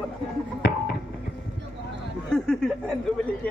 लक्ष्मी के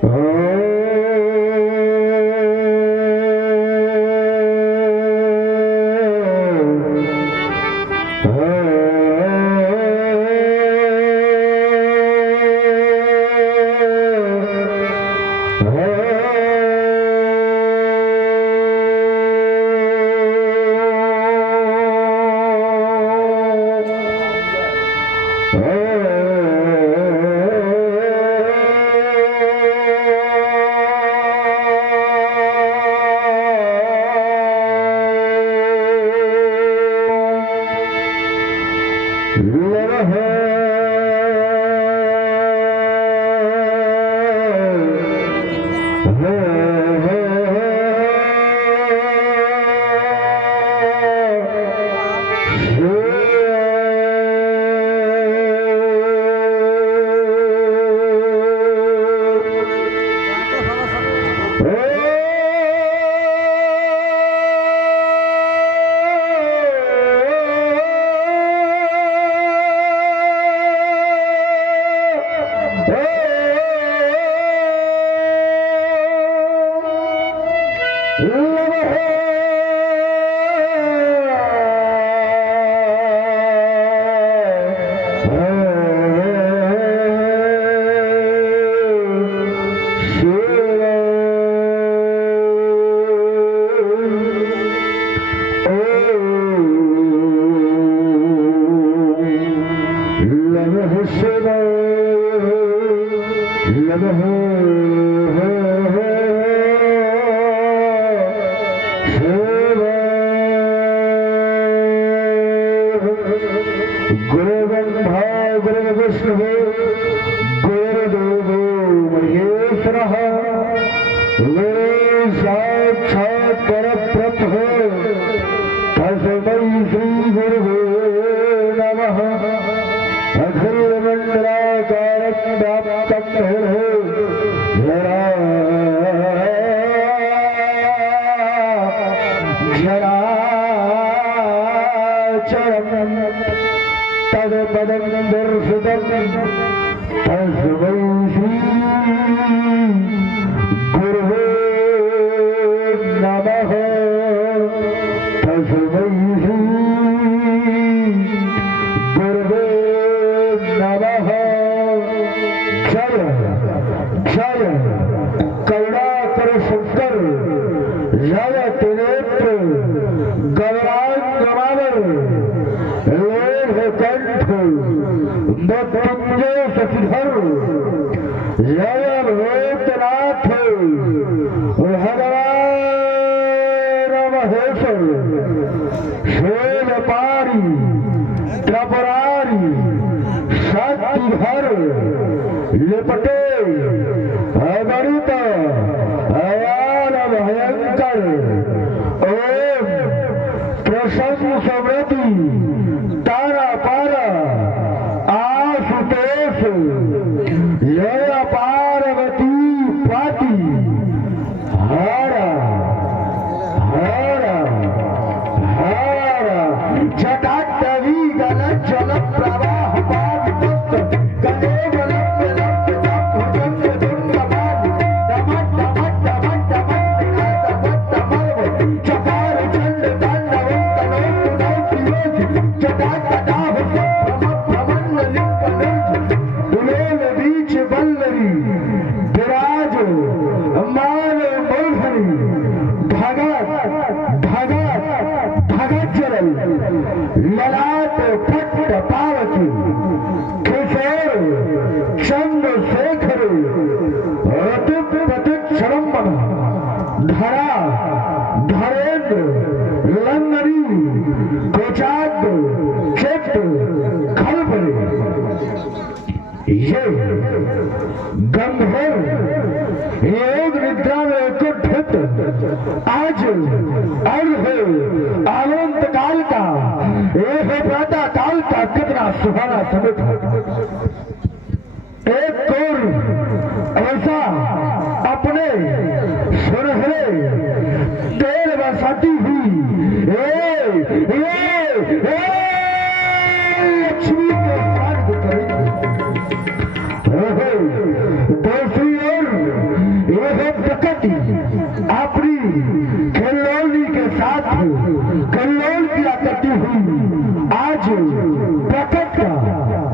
प्रकट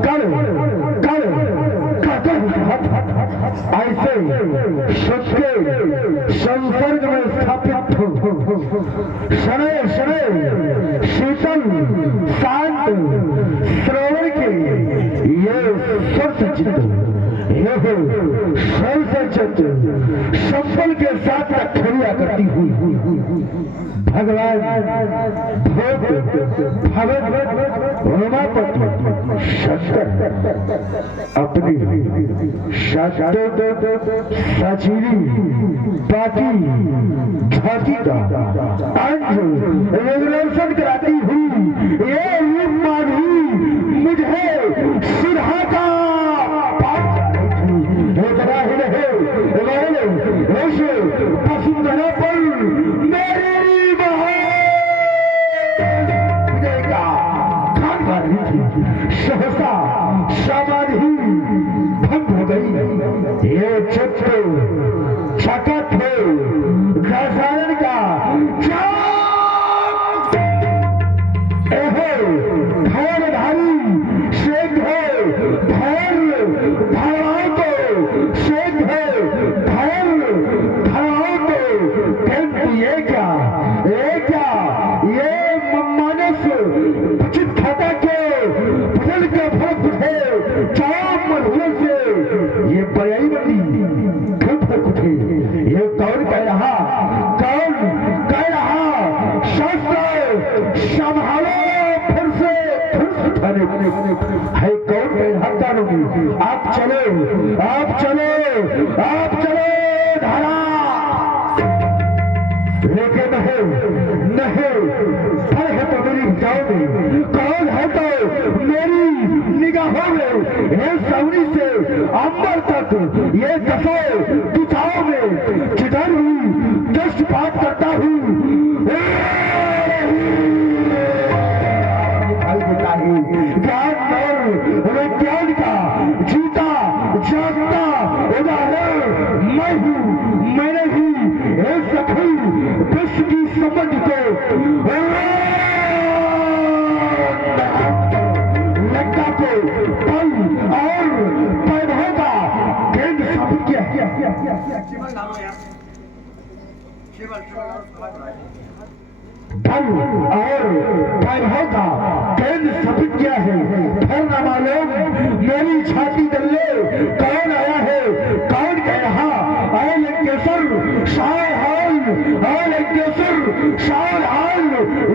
कर ऐसे सबके संसर्ग में स्थापित हो शनय शीतल शांत सरोवर के ये संपल के साथ रखड़िया करती हुई भगवान उमापति शंकर अपनी सचीली बाकी झांकी का अंश रेगुलेशन कराती हुई ये रूप माधुरी मुझे सिरहा का वसुंधरा पर मेरी सहसा समाधि भंग हो गई। ये चित्र चकत है घसारण का धैर्यधारी शेख है धैर्य धाराओं को शेख है धैर्य धाराओं को किंतु ये क्या ये मानस उचित खाता के फल के फल उठे चाप मधुर से ये पर्यायी बनी फल उठे। ये कौन कह रहा शास्त्र संभालो फिर से है कौन कह रहा कानूनी आप चलो धारा लेकिन नहीं फल है तो मेरी भुजाओं में कौन है तो मेरी निगाहों में हे सवरी से अंबर तक ये दसों दिशाओं में जिधर भी दृष्टिपात करता हूँ ज्ञान और विज्ञान का जीता जागता उदाहरण मैं हूँ। मैंने ही सखी विश्व की समझ को लंका को पल और पैरों का केंद्र स्थापित किया। धन और पैरों का केंद्र स्थापित किया है। फिर न मालूम मेरी छाती दल्ले कौन आया है कौन कह रहा आए लंकेश्वर शाहल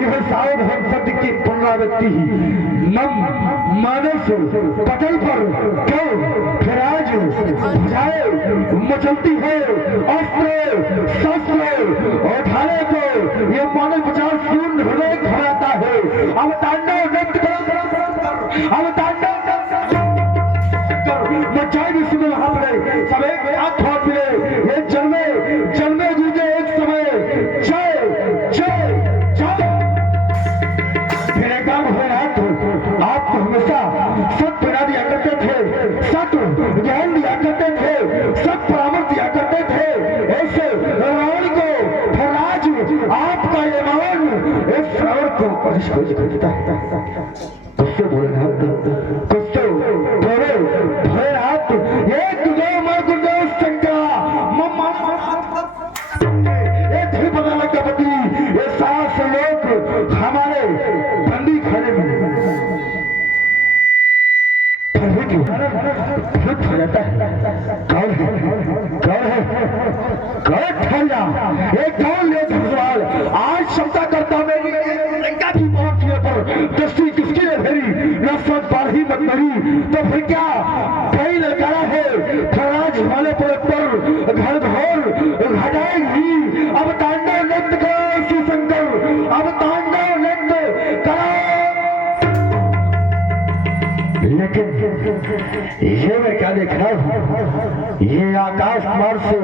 यह साउद हम शब्द की पुनरावृत्ति नम मानस पटल पर क्यों फिर आज बुझाए मचलती है अस्त्र शस्त्र और ढाले को ये मानव विचार शून्य हृदय घबराता है। अब तांडव नृत्य अब तांडव मचाई भी सुने वहां पड़े सब एक हाथ हाथ मिले ये जन्मे गूंजे एक समय फिर एक बार हुए आप तो हमेशा सब बना दिया करते थे सब ज्ञान दिया करते थे सब परामर्श दिया करते थे ऐसे रावण को फिर आज आपका ये मान इस श्रावण को परिष्कृत कर देता है। कुछ तो बोले कुछ तो बोले फिर आप एक दो मर शंका एक ही पता लगा पति ये 7 लोग हमारे बंदी खाने में हो जाता है। कौन ठहरा एक कौन ले सवाल आज क्षमता करता मेरी लंका की पहुंचने पर दृष्टि किसकी है फेरी नफरत बाढ़ी मत मरी तो फिर क्या कई ललकारा है खराज हिमालय पर घर घोर घटाएगी। अब तांडव नृत्य करो शिवशंकर अब तांडव नृत्य करो। लेकिन ये मैं क्या देख रहा हूँ ये आकाश मार्ग से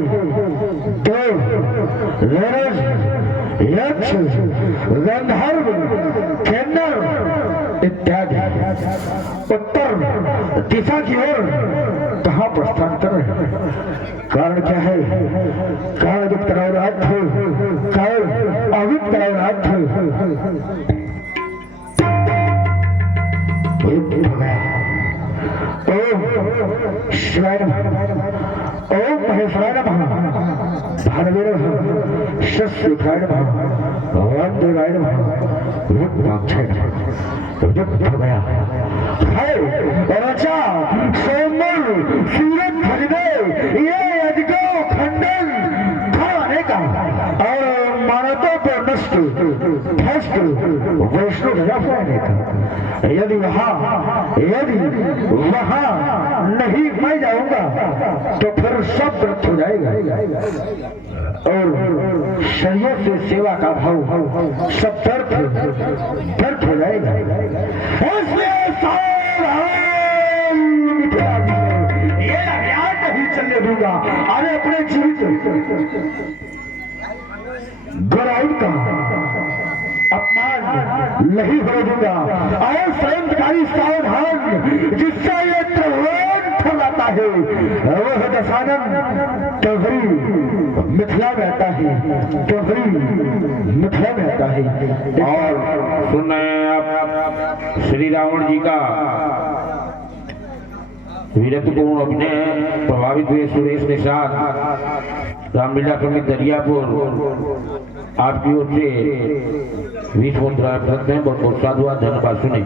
देव रज यक्ष गंधर्व किन्नर इत्यादि उत्तर दिशा की ओर कहाँ प्रस्थान है। कारण क्या है कारण युक्त करावराथ कारण अवित करावराथ ओम शिवाय नमः, ओम महेश्वराय नमः, भानवे नमः, शस्त्रखाय नमः, वामदेवाय नमः, रुद्राक्षाय नमः। जब हो गया है राजा सोमल सूरज भजने ये अजगो खंडन खाने का और मानवता को नष्ट भ्रष्ट वैष्णव ध्वजा फहराने का। यदि वहां नहीं मैं जाऊंगा तो फिर सब व्यर्थ हो जाएगा और शरीर से सेवा का भाव सब व्यर्थ हो जाएगा। इसलिए ये अभियान नहीं चलने दूंगा। अरे अपने जीवित गौरव का अपमान नहीं होने दूंगा। अरे स्वयंकारी सावधान जिससे ये त्रिभुवन फैलाता है वह दशानन चौधरी मिथिला में आता है, चौधरी मिथिला में आता है। और सुन रहे हैं आप श्री रावण जी का वीरत्वपूर्ण अभिनय प्रभावित हुए सुरेश निषाद रामलीला समिति दरियापुर आपकी ओर से 20 मुद्रा प्रदत्त हैं। बहुत बहुत साधुवाद, धन्यवाद। सुने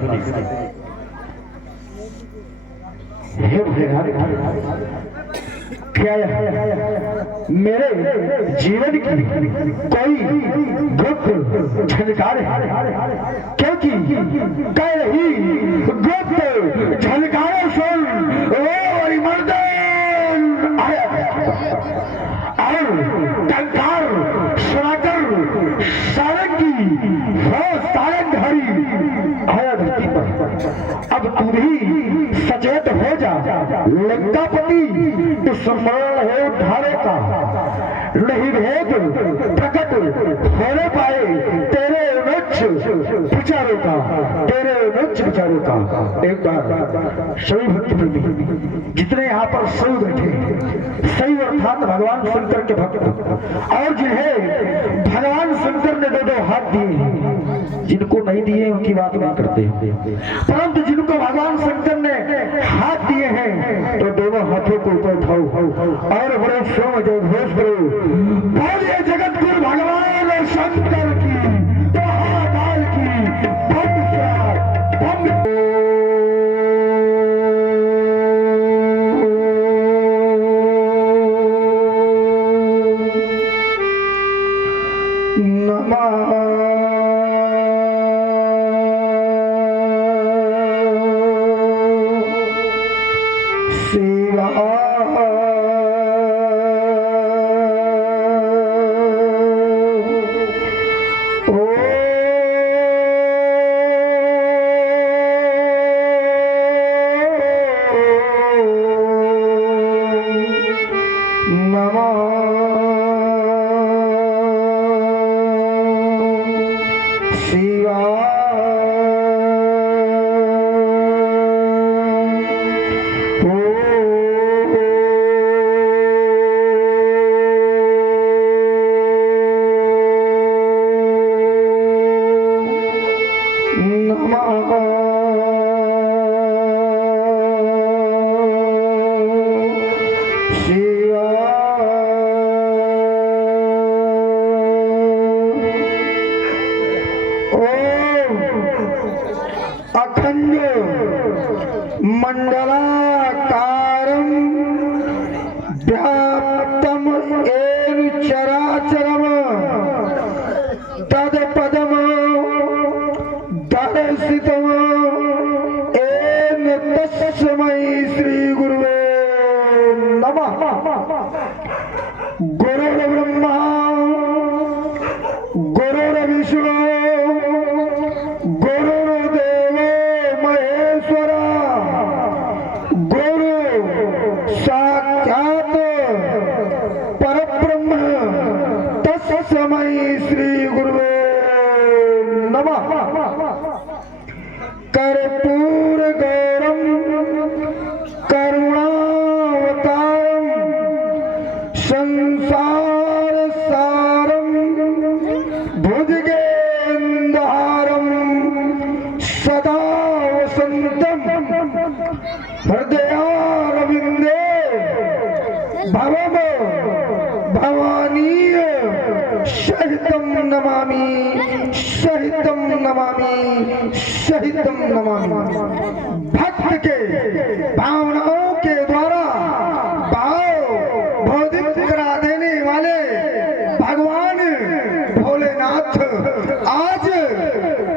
क्या मेरे जीवन की कोई गुप्त झलकार है, क्योंकि कह रही गुप्त झलकारों सुन वो मर्दन और टंकार सुनाकर सारंगी सारंगधारी आया धरती पर। अब तू भी सचेत हो जा, लंकापति स्मरण है उद्धारे का, नहीं भेद प्रकट होने पाए तेरे उच्च विचारों का, तेरे उच्च विचारों का। एक बार सभी भक्त प्रेमी जितने यहाँ पर सही बैठे, सही अर्थात भगवान शंकर के भक्त और जिन्हें भगवान शंकर ने दो हाथ दिए हैं, जिनको नहीं दिए उनकी बात नहीं करते, परंतु जिनको भगवान शंकर ने हाथ दिए हैं तो दोनों हाथों को ऊपर उठाओ और बड़े सोम जय घोष करो, बोलिए जगत गुरु भगवान शंकर की महाकाल की मंडलाकारं व्याप्तं येन चराचरं तत्पदं दर्शितं येन तस्मै श्री गुरुवे नमः। गुरुर्ब्रह्मा गुरुर्विष्णु साक्षात वसंतम हृदयारविंदे भवम भवानी सहितम नमामि सहितम नमामि सहितम नमामि। भक्त के भावनाओं के द्वारा भाव बोधित करा देने वाले भगवान भोलेनाथ आज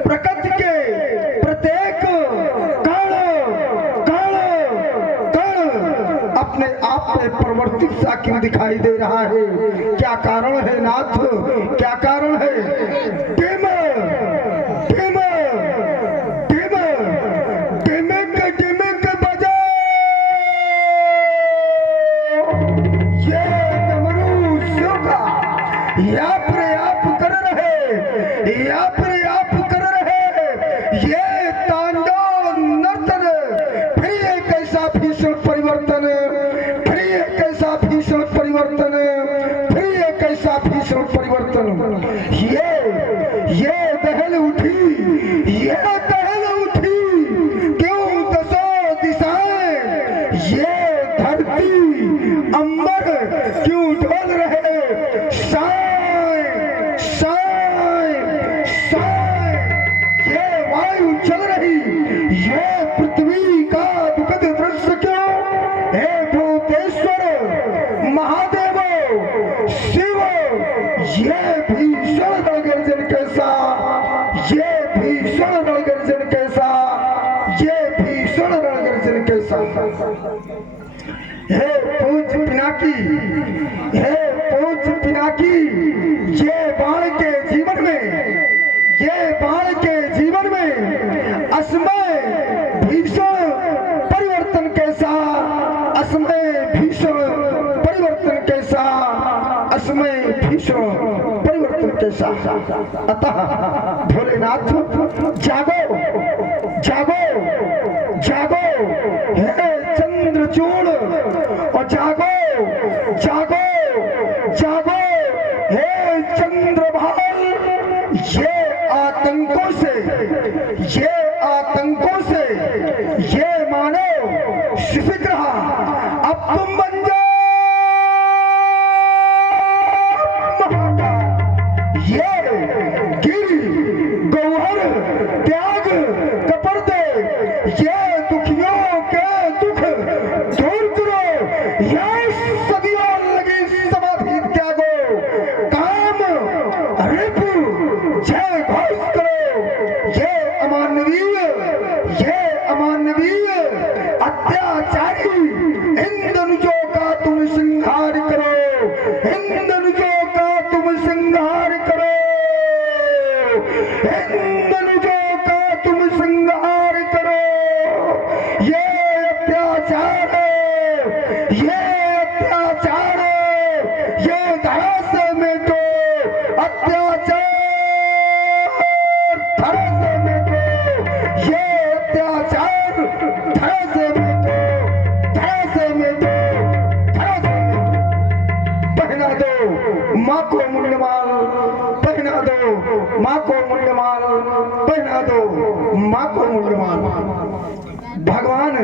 प्रकृति के प्रत्येक कण कण कण अपने आप में परिवर्तित सा क्यों दिखाई दे रहा है? क्या कारण है नाथ? क्या कारण है? डिम डिम डिम डिमिक डिमिक बजाओ, ये डमरू शिव का या प्रयाप कर रहे, या प्रयाप कर रहे, ये तांडव नर्तन। फिर ये कैसा भीषण परिवर्तन, फिर ये कैसा भीषण परिवर्तन, फिर ये कैसा भीषण परिवर्तन। ये दहल उठी, ये दहल उठी, क्यों दसों दिशाएं, ये धरती अंबर क्यों डोल रहे? साए साए साए, ये वायु चल रही, ये पृथ्वी का दुखद दृश्य क्यों? हे भूतेश्वर महादेव शिव, ये भीषण गर्जन कैसा, ये भीषण गर्जन कैसा, ये भीषण गर्जन कैसा। हे पूज पिनाकी, हे पूज पिनाकी, ये बाण के जीवन में, ये बाण के जीवन में असमय भीषण परिवर्तन कैसा, असमय भीषण परिवर्तन कैसा, असमय भीषण परिवर्तन कैसा। अतः भोलेनाथ जागो जागो जागो, हे चंद्रचूड़, और जागो जागो जागो, हे चंद्रभाल, ये आतंकों से, ये आतंकों से, ये मानो शिशिक रहा, अब तुम बन जाओ महाकाल। ये गिर गौहर त्याग कपर दे, ये दुखियों के दुख दूर करो, ये सदियों लगी समाधि त्यागो, काम रिपु जय घोष करो, ये अमानवीय, ये अमानवीय अत्याचारी इन धनुजों का तुम संहार करो, इन धनुजों का तुम संहार करो, इन धनुजों का तुम संहार करो। ये अत्याचार है, ये अत्याचार है, ये धरा से मिटो, अत्याचार धरा से मिटो, ये अत्याचार धरा से मिटो, धरा से मिटो, धरा से मिटो। पहना दो माँ को मुंडमाल, पहना दो माँ को मुंडमाल, पहना दो माँ को मुंडमाल। भगवान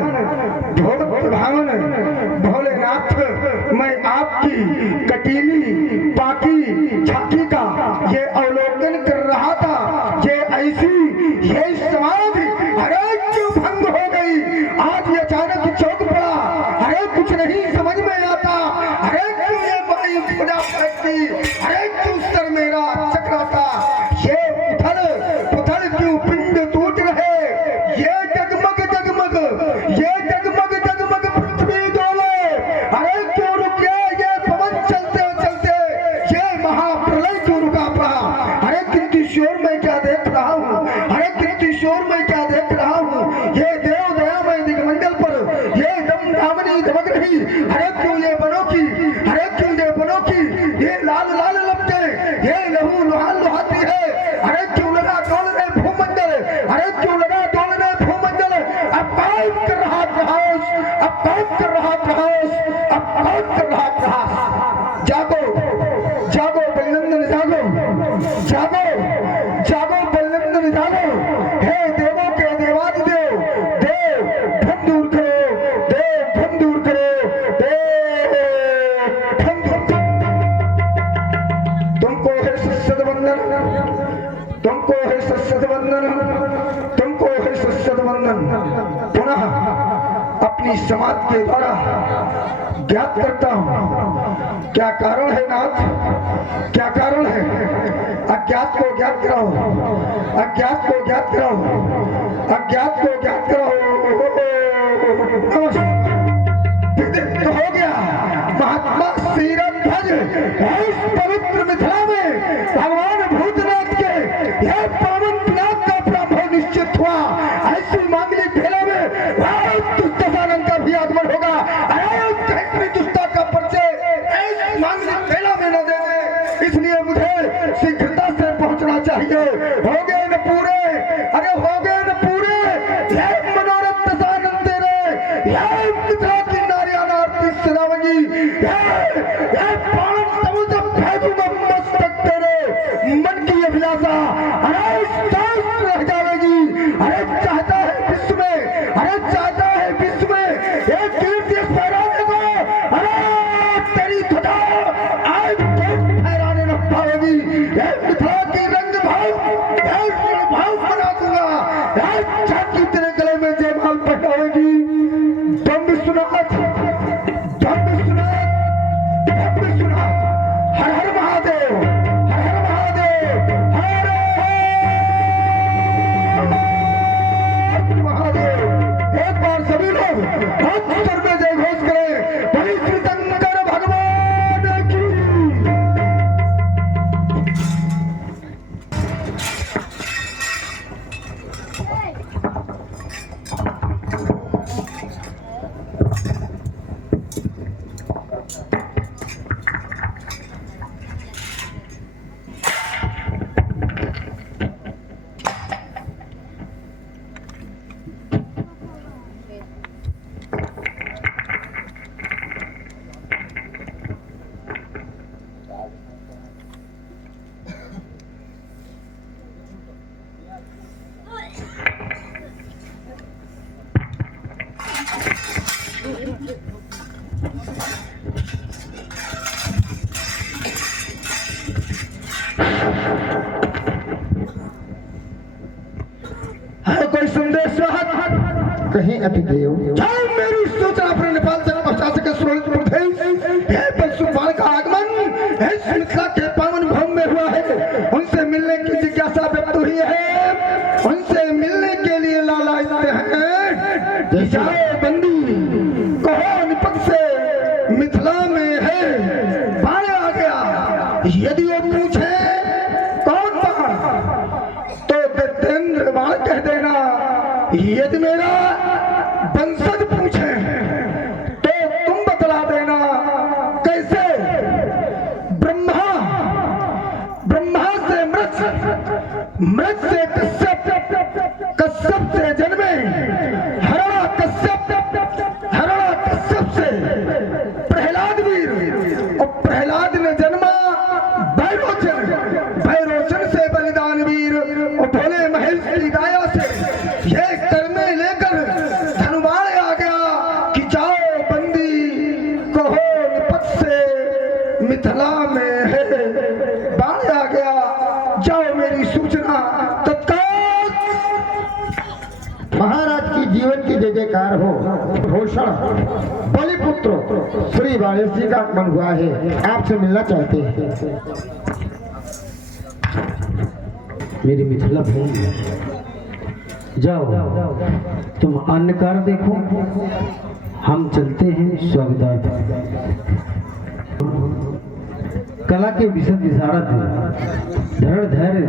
भोल प्रधान भोलेनाथ, मैं आपकी कटीली पाकी झांकी का ये अवलोकन कर रहा था। ये ऐसी, ये समाधि अरे क्यों भंग हो गई? आज ये अचानक चौक पड़ा, अरे कुछ नहीं समझ में आता, अरे क्यों ये वायु पूजा पड़ती, अरे क्यों सर मेरा चकराता, ये उथल पुथल क्यों पिंड टूट रहे, ये जगमग जगमग, ये जगमग जगमग पृथ्वी डोले, अरे क्यों रुक गया ये पवन चलते चलते, ये महाप्रलय क्यों रुका पड़ा? अरे कितनी शोर मैं क्या देख रहा हूँ, अरे कितनी शोर मैं क्या देख रहा हूँ, ये देव दयामय दिगमंडल पर ये दम धामनी दमक रही, अरे क्यों ये बनोकी, अरे क्यों ये बनोकी, ये लाल लाल लपटे, ये लहू लुहान लुहाती है, अरे क्यों लगा डोलने भूमंडल, अरे क्यों लगा डोलने भूमंडल। अब कौन कर रहा प्रहास, अब कौन कर रहा प्रहास, अब कौन कर रहा प्रहास। जागो जागो बलिनंदन जागो, जागो जागो बलिनंदन जागो, हे देवों के देवादिदेव, पुनः अपनी समाज के द्वारा ज्ञात करता हूँ। क्या कारण है नाथ, क्या कारण है? अज्ञात को ज्ञात कराओ, अज्ञात को ज्ञात कराओ, अज्ञात को ज्ञात कराओ। तो हो गया महात्मा श्रीरंध्रज इस पवित्र मिथिला में भगवान भूतनाथ के यह पावन पिनाक का प्रभाव निश्चित हुआ। ऐसी मांगलिक भेला में दुष्टानंद का भी आगमन होगा। अरे दुष्टा का परिचय मांगलिक भेला में न दे, इसलिए मुझे शीघ्रता से पहुंचना चाहिए। हो गए न पूरे, अरे हो गए न पूरे यह मनोरथ दशानंद तेरे, यह मिथिला की नारियाना आरती सदावगी, यह पावन समुद्र भेजू मस्तक तेरे मन की अभिलाषा अरे शांत रह जाएगी। अरे चाहता है विश्व में, अरे चाहता है विश्व में एक कीर्ति फहराने को, अरे तेरी ध्वजा आज तो फहराने न पाएगी। यह मिथिला की रंग भाव बना दूंगा। झांकी तेरे गले में जयमाल पहनाएगी। तुम विश्वनाथ, तुम विश्वनाथ, तुम विश्वनाथ। हर हर महादेव, हर हर महादेव, हर हर महादेव। एक बार सभी लोग उत्तर में जय घोष करें, बलि श्री शंकर भगवान की। कोई संदेश कहीं अतिदेव मेरी सूचना अपने नेपाल तक पहुंचा सके। सुरक्षित प्रदेश परशुराम का आगमन इस मिथिला के पावन भूमि में हुआ है। उनसे मिलने की जिज्ञासा व्यक्त हुई है, उनसे मिलने के लिए लालायित हैं। जाए बंदी कहो निपट से मिथिला में है, बाण आ गया। यदि वो पूछे कौन बाण तो देवेंद्र बाण कह देना। यदि मेरा वंशज पूछे तो तुम बतला देना कैसे। ब्रह्मा, ब्रह्मा से मृत, मृत से कश्यप, कश्यप से जन्मे हरणा कश्यप, हरणा कश्यप से प्रहलाद वीर, और प्रहलाद ने जन्मा भैरोचन, भैरोचन से बलिदान वीर, और भोले महेश की गाया से यह कर्मे लेकर धनुबाण आ गया कि जाओ बंदी कहो निपट से मिथिला में है, बाण आ गया। जाओ मेरी सूचना तत्काल। महाराज की जीवन की जय जयकार हो। भूषण बलिपुत्र श्री बाणेश जी का आगमन हुआ है, आपसे मिलना चाहते हैं। मेरी मिथिला भूमि जाओ, तुम अन्य कार्य देखो, हम चलते हैं स्वागतार्थ। कला के विशद विशारद धरण धैर्य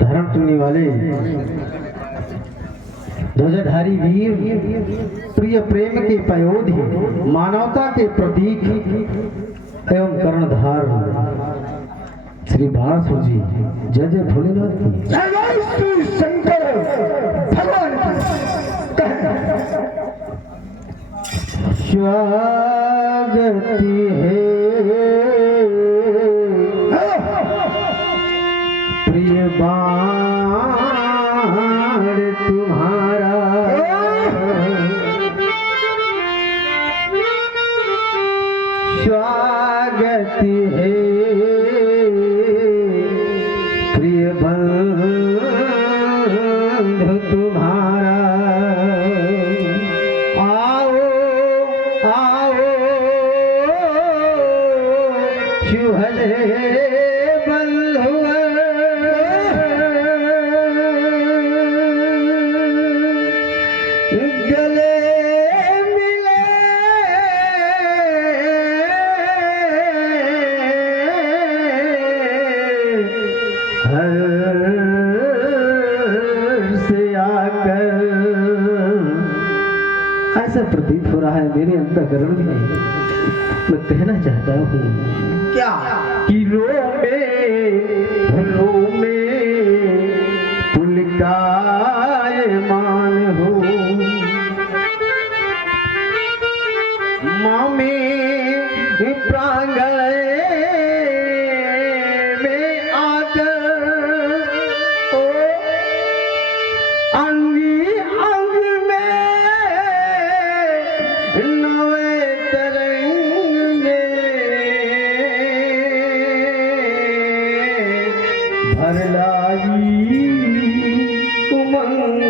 धारण करने वाले ध्वजधारी वीर, प्रिय प्रेम के पयोधि, मानवता के प्रतीक एवं कर्णधार श्री बासु जी, जय जय भोलेनाथ की। जय श्री शंकर भगवान की। स्वागति है प्रिय बाण तुम्हारा, स्वागति है प्रिय बंधु ऐसा प्रतीत हो रहा है मेरे अंतःकरण में। मैं कहना चाहता हूँ क्या? कि रो में पुलकायमान हो, मामी प्रांगण में आकर ओ अंगी अंग में नवे तरंगे भर लाई उमंग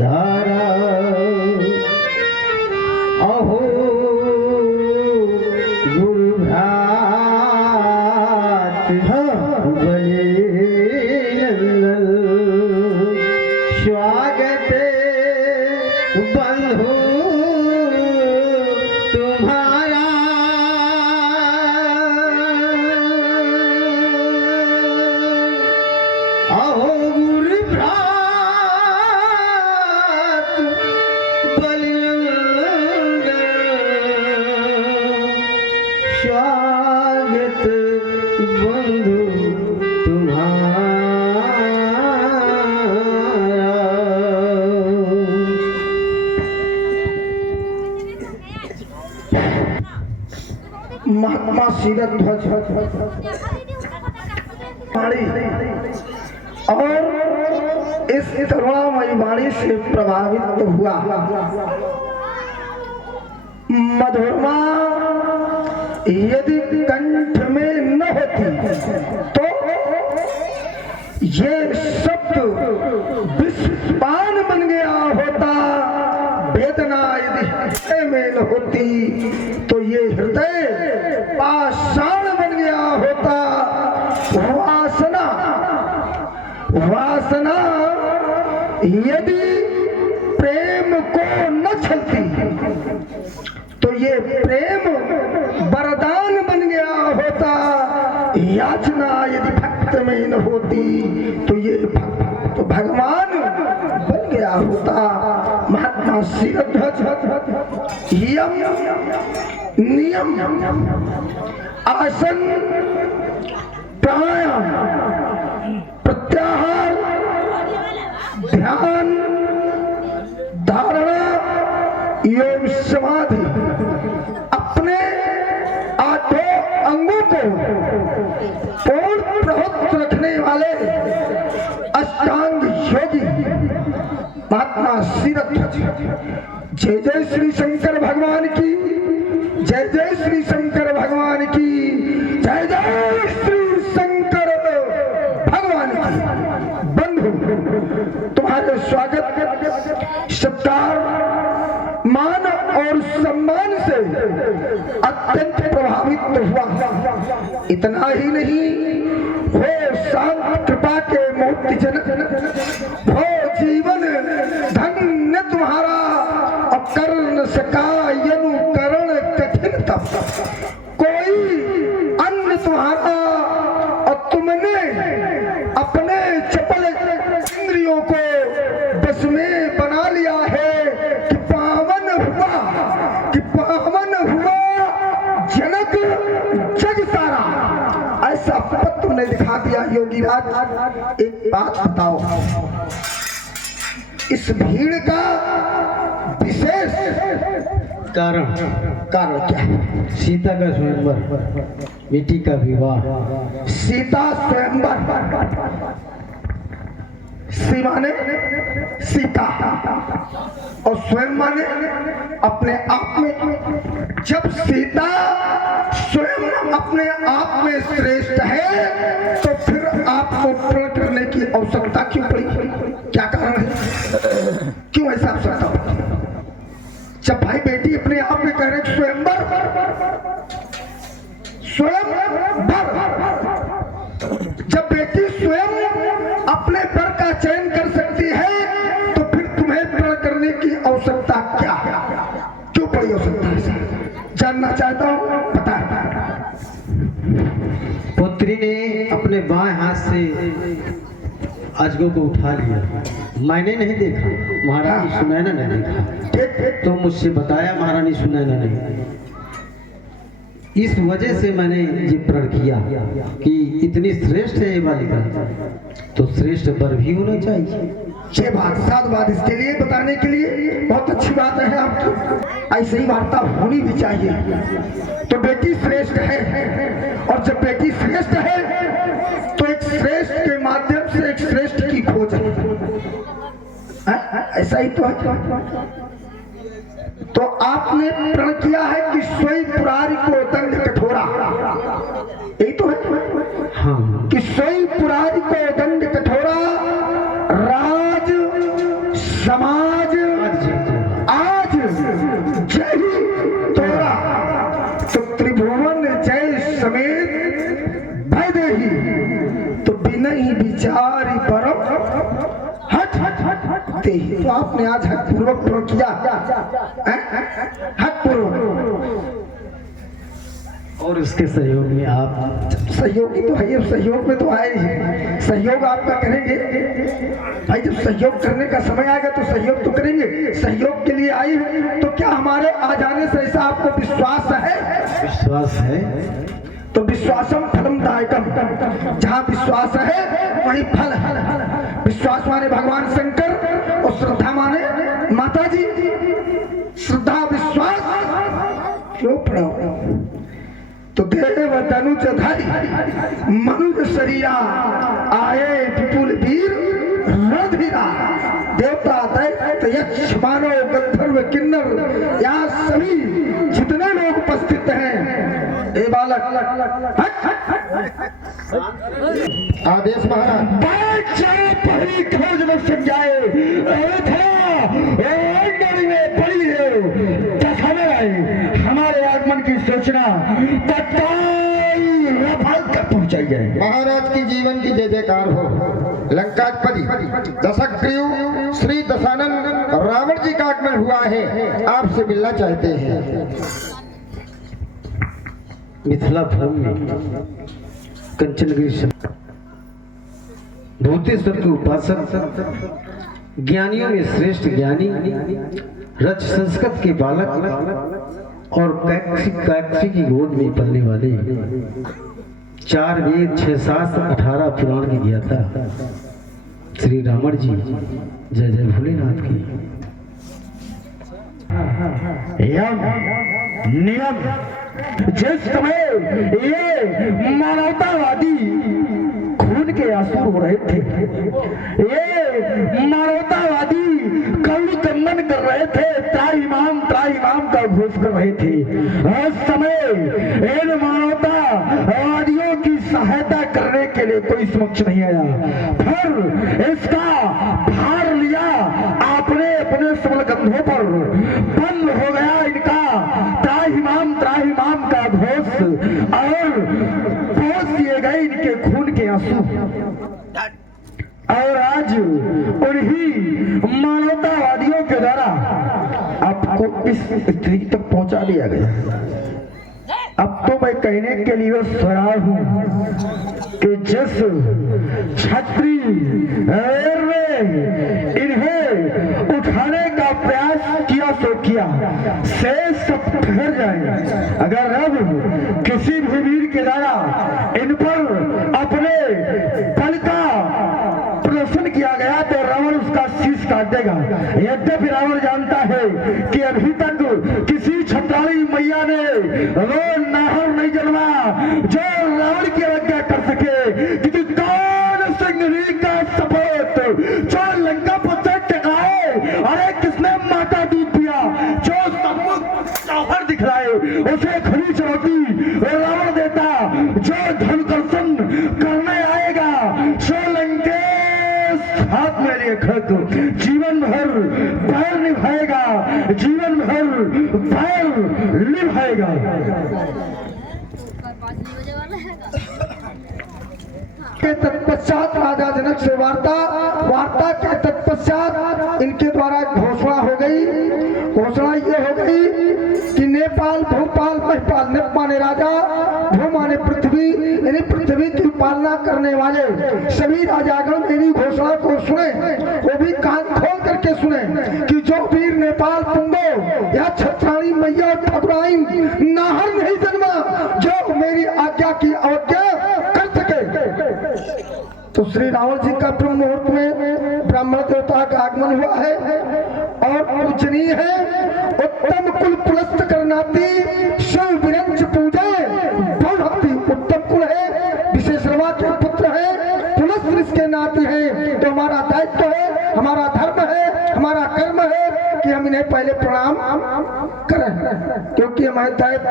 धारा। अहो गुरु भ्रात बले नंदन, स्वागत बंधु तुम्हारा। अहो गुरु भ्रात बलिनंदन, स्वागत बंधु तुम्हारा। महात्मा शीलध्वज वाणी और इस करुणामयी वाणी से प्रभावित हुआ। मधुरमा यदि कंठ में न होती तो ये शब्द विषपान बन गया होता। वेदना यदि हृदय में न होती तो ये हृदय पाषाण बन गया होता। वासना यदि प्रेम को न छलती तो ये प्रेम वरदान बन गया होता। याचना यदि भक्त में न होती तो ये तो भगवान बन गया होता। महात्मा शीलध्वज यम नियम आसन प्राणायाम प्रत्याहार ध्यान धारणा योग समाधि अपने आठों अंगों को पूर्ण प्रवृत्त रखने वाले अष्टांग योगी महात्मा शीलध्वज। जय जय श्री शंकर भगवान की, जय जय श्री शंकर भगवान की, जय जय श्री शंकर भगवान की। बंधु तुम्हारे स्वागत सत्कार मान और सम्मान से अत्यंत प्रभावित हुआ। इतना ही नहीं, हो शांत कृपा के मूर्ति जनक, हो जीवन धन्य तुम्हारा और कर न सका अनुकरण कठिन तप। कोई अन्य तुम्हारा और तुमने अपने चपल इंद्रियों को बस में बना लिया है कि पावन हुआ जनक जग सारा। ऐसा पद तुमने दिखा दिया योगी राज। एक बात बताओ, इस भीड़ का विशेष कारण क्या है? सीता का स्वयंवर, बेटी का विवाह। सीता स्वयंवर, सी माने सीता और स्वयं माने अपने आप में। जब सीता स्वयं अपने आप में श्रेष्ठ है तो फिर आपको प्रण करने की आवश्यकता क्यों पड़ी? क्या कारण है? क्यों ऐसा आवश्यकता पड़ी? जब भाई बेटी अपने आप में कह रहे स्वयंवर, जब बेटी स्वयं अपने वर का चयन कर सकती है तो फिर तुम्हें प्रण करने की आवश्यकता क्या है? क्यों पड़ी आवश्यकता है? जानना चाहता हूँ, बता। पुत्री ने अपने बाएं हाथ से अजगो को उठा लिया। मैंने नहीं देखा, महारानी सुनैना ने देखा। तो मुझसे बताया महारानी सुनैना ने। इस वजह से मैंने ये प्रण किया कि इतनी श्रेष्ठ है ये बालिका, तो श्रेष्ठ वर भी होना चाहिए। ये बात सात बात इसके लिए बताने के लिए बहुत अच्छी बात है आपकी। ऐसे ही वार्ता होनी भी चाहिए। तो बेटी श्रेष्ठ है, और जब बेटी श्रेष्ठ है तो एक श्रेष्ठ के माध्यम से एक श्रेष्ठ की खोज है। ऐसा ही तो है। तो आपने प्रण किया है कि सोई पुरारी को दंड कठोरा, यही तो है। हाँ, कि सोई पुरारी को दंड कठोरा, राज समाज आज जय ही तोरा। तो त्रिभुवन जय समेत भय देही, तो बिना ही विचारी परम हट हट हट हट देही। तो आपने आज हट पूर्वक प्रण किया, हट पूर्वक। और उसके सहयोग में आप सहयोगी तो है, सहयोग में तो आए ही, सहयोग आपका करेंगे भाई। जब सहयोग करने का समय आएगा तो सहयोग तो करेंगे। सहयोग के लिए आई है तो क्या हमारे आ जाने से ऐसा आपको विश्वास है? विश्वास है। तो विश्वासम फलम दायकम, जहाँ विश्वास है वहीं फल है। विश्वास माने भगवान शंकर, और श्रद्धा माने माता जी। श्रद्धा विश्वास क्यों पढ़ो? तो देव तनुज धारी मनुज शरीरा, आए विपुल वीर रणधीरा। देवता दैत्य यक्ष मानव गंधर्व किन्नर, यहाँ सभी जितने लोग उपस्थित हैं, ए बालक आदेश महाराज। बैठ जाओ, पहली खोज में समझाए। पड़ी है हमारे आगमन की सूचना तत्काल तक पहुंचाई जाए। महाराज की जीवन की जय जयकार हो। लंकाधिपति दशग्रीव श्री दशानन रावण जी का आगमन हुआ है, आपसे मिलना चाहते हैं। मिथिला भूमि में कंचनगिरी भूतेश्वर के उपासक, ज्ञानियों में श्रेष्ठ ज्ञानी, रच संस्कृत के बालक और कैक्सी की गोद में पलने वाले, 4 वेद 6 शास्त्र 18 पुराण की ज्ञाता श्री रावण जी। जय जय भोलेनाथ की। यम नियम जिस समय ये मानवतावादी खून के आंसू हो रहे थे, ये मानवतावादी करुण कंदन कर रहे थे, त्राहिमाम का घोष कर रहे थे, उस समय इन मानवतावादियों की सहायता करने के लिए कोई समक्ष नहीं आया। फिर इसका भार लिया आपने अपने सबल कंधों पर। बंद हो गया इनका त्राहिमाम का घोष, और घोष दिए गए इनके खून के आंसू। और आज उन्हीं मानवतावादियों के द्वारा आपको इस स्थिति तक पहुंचा दिया गया। अब तो मैं कहने के लिए सराह हूं कि जिस छत्री ने इन्हें उठाने का प्रयास किया सो किया, से सब ठहर जाए। अगर अब किसी भी वीर के द्वारा इन पर अपने बल का प्रदर्शन किया गया तो रावण उसका शीश काट देगा। यद्यपि रावण जानता है कि अभी तक किसी छत्राली मैया ने वो नाहर नहीं जन्मा जो रावण की रक्षा कर सके, क्योंकि कौन सिंह का सपूत जो लंका पर से टकराए, अरे किसने माता दूध पिया, जो सबूत दिखलाए उसे खुली चुनौती रावण देता। जो धनुकर्षण करने आएगा सो लंकेश हाथ में लिए खत जीवन भर पैर निभाएगा, जीवन भर पैर निभाएगा। के तत्पश्चात राजा जनक से वार्ता के तत्पश्चात इनके द्वारा घोषणा हो गई घोषणा ये हो गई कि नेपाल भूपाल महिपाल, नेप माने राजा, भू माने पृथ्वी, यानी पृथ्वी की पालना करने वाले सभी राजागण मेरी घोषणा को सुने, वो भी कान खोल करके सुने कि जो वीर नेपाल पुंगो या छत्राणी मैया और ठाकुराई नाहर नहीं जन्मा, जो मेरी आज्ञा की अवज्ञा कर सके। तो श्री रावण जी का ब्रह्म मुहूर्त में ब्राह्मण देवता का आगमन हुआ है और पूजनीय है, उत्तम कुल पुलस्त करनाती शिव विरंज पूजे, बहुभक्ति उत्तम कुल है, विशेषरवा के पुत्र है, पुलस्त इसके नाती है। तो हमारा दायित्व है, हमारा धर्म है, हमारा कर्म है कि हम इन्हें पहले प्रणाम करें, क्योंकि हमारे दायित्व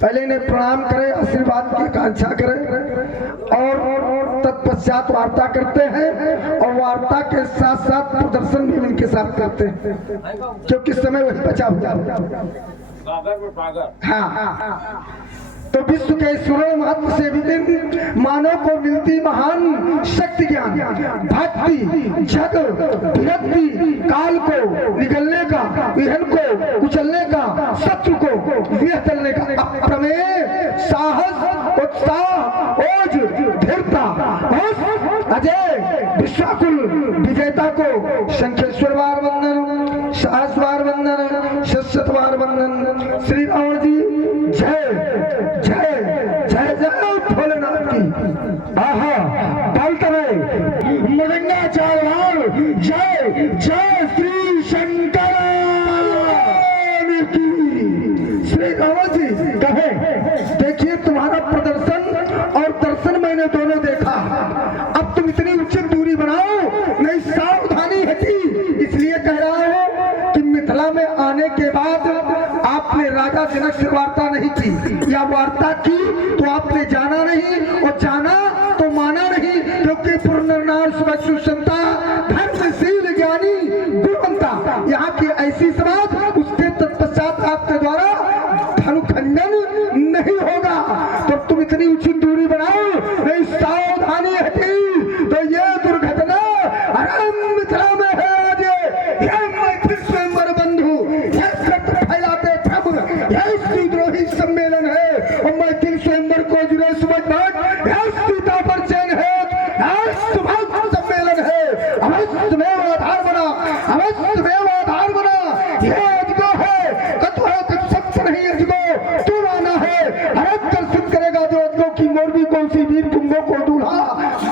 पहले इन्हें प्रणाम करें, आशीर्वाद की आकांक्षा करें और तत्पश्चात वार्ता करते हैं और वार्ता के साथ साथ प्रदर्शन भी इनके साथ करते हैं, क्योंकि समय वही बचा हुआ। हाँ, तो विश्व के स्वर्ण महत्व से विभिन्न मानव को मिलती महान शक्ति ज्ञान, भक्ति, जग, विरक्ति, काल को निगलने का, विहन को कुचलने का, शत्रु को विह चलने का अप्रमेय साहस, उत्साह, ओज, धीरता, अजय विश्वाकुल विजेता को शंखेश्वर वार वंदन, सहस्वार वंदन, शतवार वंदन। श्री रावण जी जय जय जय जय भोलेनाथ की। आहा बालतरे मृदंगा चालवार जय जय श्री शंकर की। श्री रावण जी कहे देखिए तुम्हारा प्रदर्शन और दर्शन मैंने दोनों देखा, अब तुम इतनी उचित दूरी बनाओ, नहीं सावधानी हटी। इसलिए कह रहा हूँ कि मिथिला में आने के बाद आपने राजा जनक से वार्ता नहीं की, या वार्ता की तो आपने जाना नहीं और जाना तो माना नहीं, क्योंकि पुनर्नार सुसंता धर्मशील ज्ञानी गुणवंता यहाँ की ऐसी समाज, उसके तत्पश्चात आपके द्वारा धनुखंडन नहीं होगा। तो तुम इतनी उचित दूरी बनाओ, नहीं सावधानी हटी तो ये दुर्घटना अरे मिथिला में है। ये मैथिल स्वयंवर बंधु, ये सत्य फैलाते प्रभु, ये सुद्रोही सम्मेलन है और मैथिल स्वयंवर को जुड़े सुबह भाग, ये सीता पर चैन है, ये सुभाग सम्मेलन है। अवश्य में आधार बना, अवश्य में आधार बना, ये अजगो है, कतु है तो सत्य नहीं अजगो, तू आना है, हरक दर्शित करेगा जो अजगो की मोरबी कौन सी वीर कुंभों को दूल्हा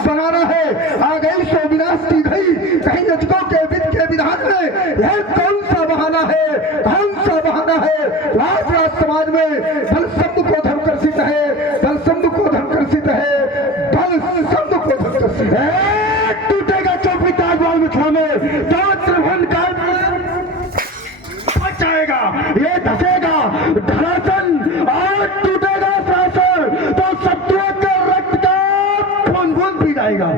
बनाना है। आ गई सो विनाश की गई, कहीं अजगो के विद के विधान में यह कौन सा बहाना है, कौन सा बहाना है। राज समाज में बलसंभ को धर्मकर्षित है, बलसंभ को धर्मकर्षित है, बलसंभ को धर्मकर्षित है। टूटेगा चौकी ताजमहल मिथिला में, त्रिभुवन का बचाएगा, ये धसेगा धरातल और टूटेगा शासन, तो शत्रुओं के रक्त का बूंद बूंद पी जाएगा।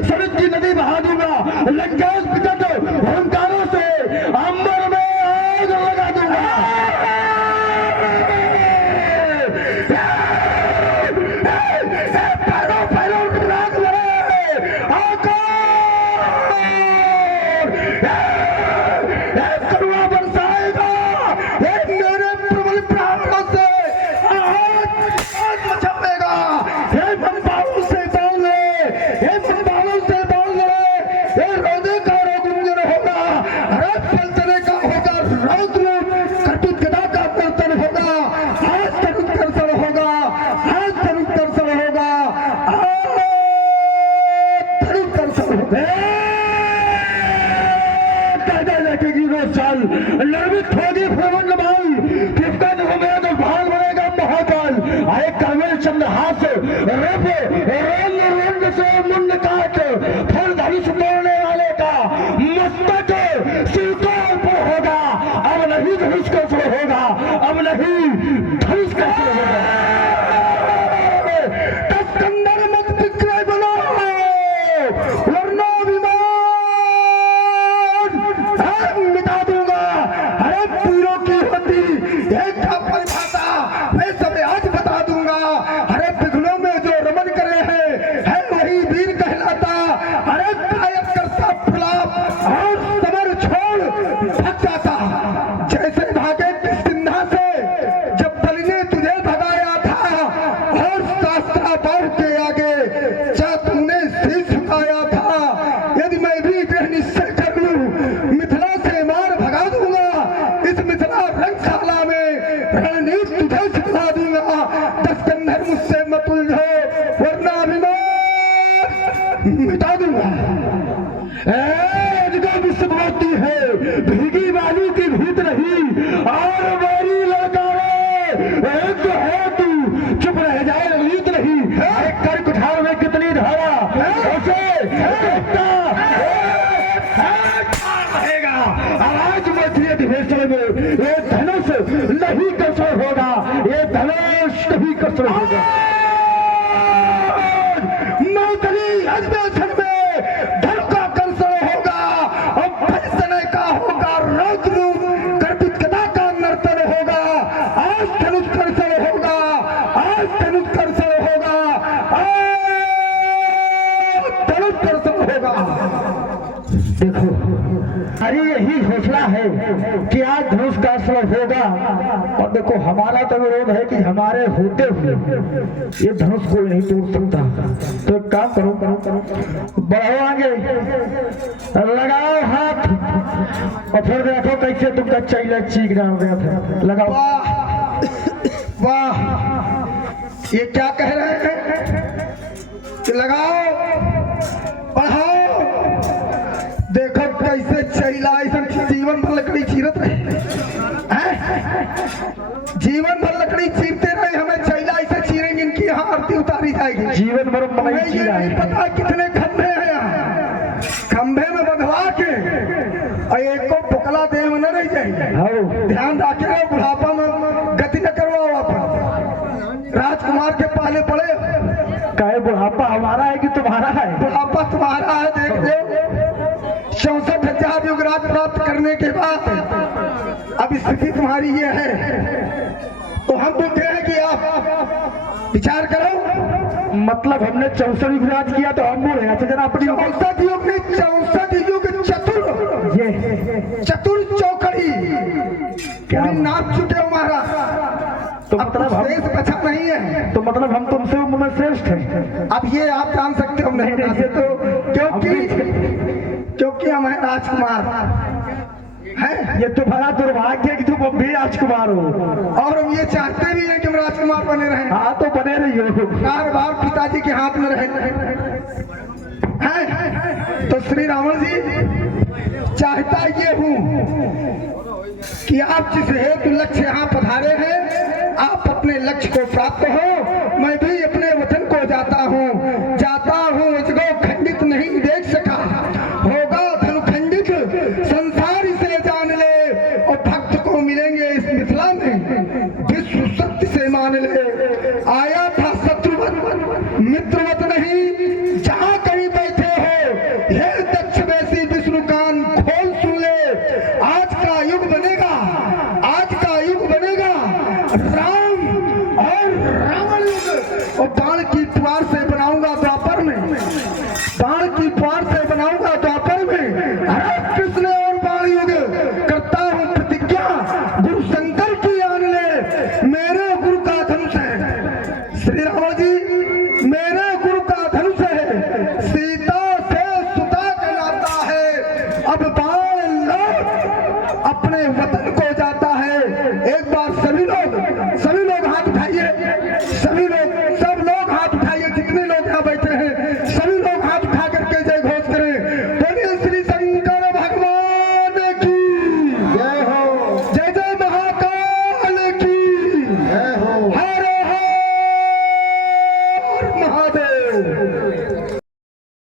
सड़क की नदी बहा दूंगा, लंकेश विकट ओंकारों से अंबर में आग लगा दूंगा। पैरों पैरों राग लड़े करुणा बरसाएगा, मेरे प्रबल प्राणों से आग मचाएगा। हे मन बाबू से बोल हे मन बाबू से बोल हे रोदे का रोगुंजन होगा, रथ पलटने का होगा, रौद्र कटुत गदा का दर्शन होगा, आज तरुण दर्शन होगा, आज तरुण दर्शन होगा, रंग रंग से मुंड काट फिर धनुष तोड़ने वाले का मस्तक स्वीकार पर होगा। अब नहीं धनुष का असर होगा, अब नहीं धनुष का असर होगा। तस्कंदर मत विक्रय बनो वरना विमान मिटा दूंगा। अरे तीरों की होती एक परिभाषा मैं सब आज बता दूंगा। अरे विघ्नों में जो रमन करे है वही वीर कहलाता। अरे कायक करता फुलाप और समर छोड़ भाग जाता। जैसे भागे किष्किंधा से जब बलि ने तुझे भगाया था और शास्त्रा बाहु के आगे क्या तुमने शीश झुकाया था। यदि मैं भी दृढ़ निश्चय कर लूं मिथिला से मार भगा दूंगा। इस मिथिला रंगशाला में रणनीति तुझे सिखला दूंगा। दस्कंधर मुझसे मत उलझो वरना अभिमान मिटा दूंगा। विश्वभूति है भीगी बालू की भूत नहीं और मेरी ललकारे एक है तू चुप रह जाए रीत नहीं। एक कर कुठार में कितनी धारा ऐसे रहेगा। आवाज मची अधिवेशन में ये धनुष नहीं कसर होगा, ये धनुष नहीं कसर होगा। नौकरी अधिवेशन में धन का कसर होगा और फैसले का होगा रौद्र गर्भित कदा का नर्तन होगा। आज धनुष कसर होगा, आज धनुष कसर होगा, आज धनुष कसर होगा। देखो अरे यही हौसला है कि आज धनुष का असर होगा। और देखो हमारा तो विरोध है कि हमारे होते हुए ये धनुष कोई नहीं तोड़ सकता। तो एक काम करो बढ़ो आगे लगाओ हाथ और फिर देखो कैसे तुमका चैला चीख डाल दिया था। लगाओ। वाह वाह, ये क्या कह रहे हैं कि लगाओ बढ़ाओ। देखो कैसे चैला ऐसा जीवन भर लकड़ी चीरत रहे हैं? जीवन भर लकड़ी चीरते रहे, हमें चैला ऐसे चीरेंगे इनकी यहाँ आरती उतारी जाएगी। जीवन भर हमें ये नहीं पता कितने खंभे हैं यहाँ। खंभे में बंधवा के और एक को पुकला दे में न रह जाएगी। ध्यान रखे बुढ़ापा में गति न करवाओ। आप राजकुमार के पाले पड़े। कहे बुढ़ापा हमारा है कि तुम्हारा है? बुढ़ापा तुम्हारा है। देख लो 64,000 युगराज प्राप्त करने के बाद अब स्थिति तुम्हारी ये है। तो हम बोलते हैं कि आप विचार करो। मतलब हमने 64 युगराज किया तो हम बोले अच्छा जरा अपनी 64 युग नहीं 64 युग चतुर, ये चतुर चौकड़ी क्या नाप चुके हो महाराज। तो मतलब हम शेष बचा नहीं है। तो मतलब हम तुमसे उम्र में श्रेष्ठ हैं। अब ये आप जान सकते हो नहीं ये तो क्योंकि हम हैं राजकुमार है। ये तुम्हारा दुर्भाग्य है कि तुम अब भी राजकुमार हो और हम ये चाहते भी हैं कि हम राजकुमार बने रहे। हाँ तो बने रही हो। कारभार पिताजी के हाथ में रहे हैं। तो श्री रावण जी चाहता ये हूँ कि आप जिस हेतु लक्ष्य यहाँ पधारे हैं आप अपने लक्ष्य को प्राप्त हो। मैं भी अपने वतन को जाता हूँ इसको खंडित नहीं देख सका। होगा धनुखंडित संसार इसे जान ले और भक्त को मिलेंगे इस मिथिला में विश्व सत्य से मान ले। आया था शत्रुवत मित्रवत नहीं, जहाँ कहीं बैठे हो हे दक्ष वैसी विष्णु कान खोल सुन ले। आज का युग बनेगा, आज का युग बनेगा राम और रावण युग। और बाण की पुआर से बनाऊंगा द्वापर में, बाण की पुआर से बनाऊंगा द्वापर में। हरे कृष्ण और बाण युग करता हूँ प्रतिज्ञा गुरु शंकर की आन ले। मेरे गुरु का धनुष है श्री रावण जी, मेरे गुरु का धनुष है। सीता से सुता कहलाता है। अब बाण लौट अपने वतन को जाता है। एक बार सभी लोग हाथ उठाइए, सब लोग हाथ उठाइए जितने लोग यहाँ बैठे हैं।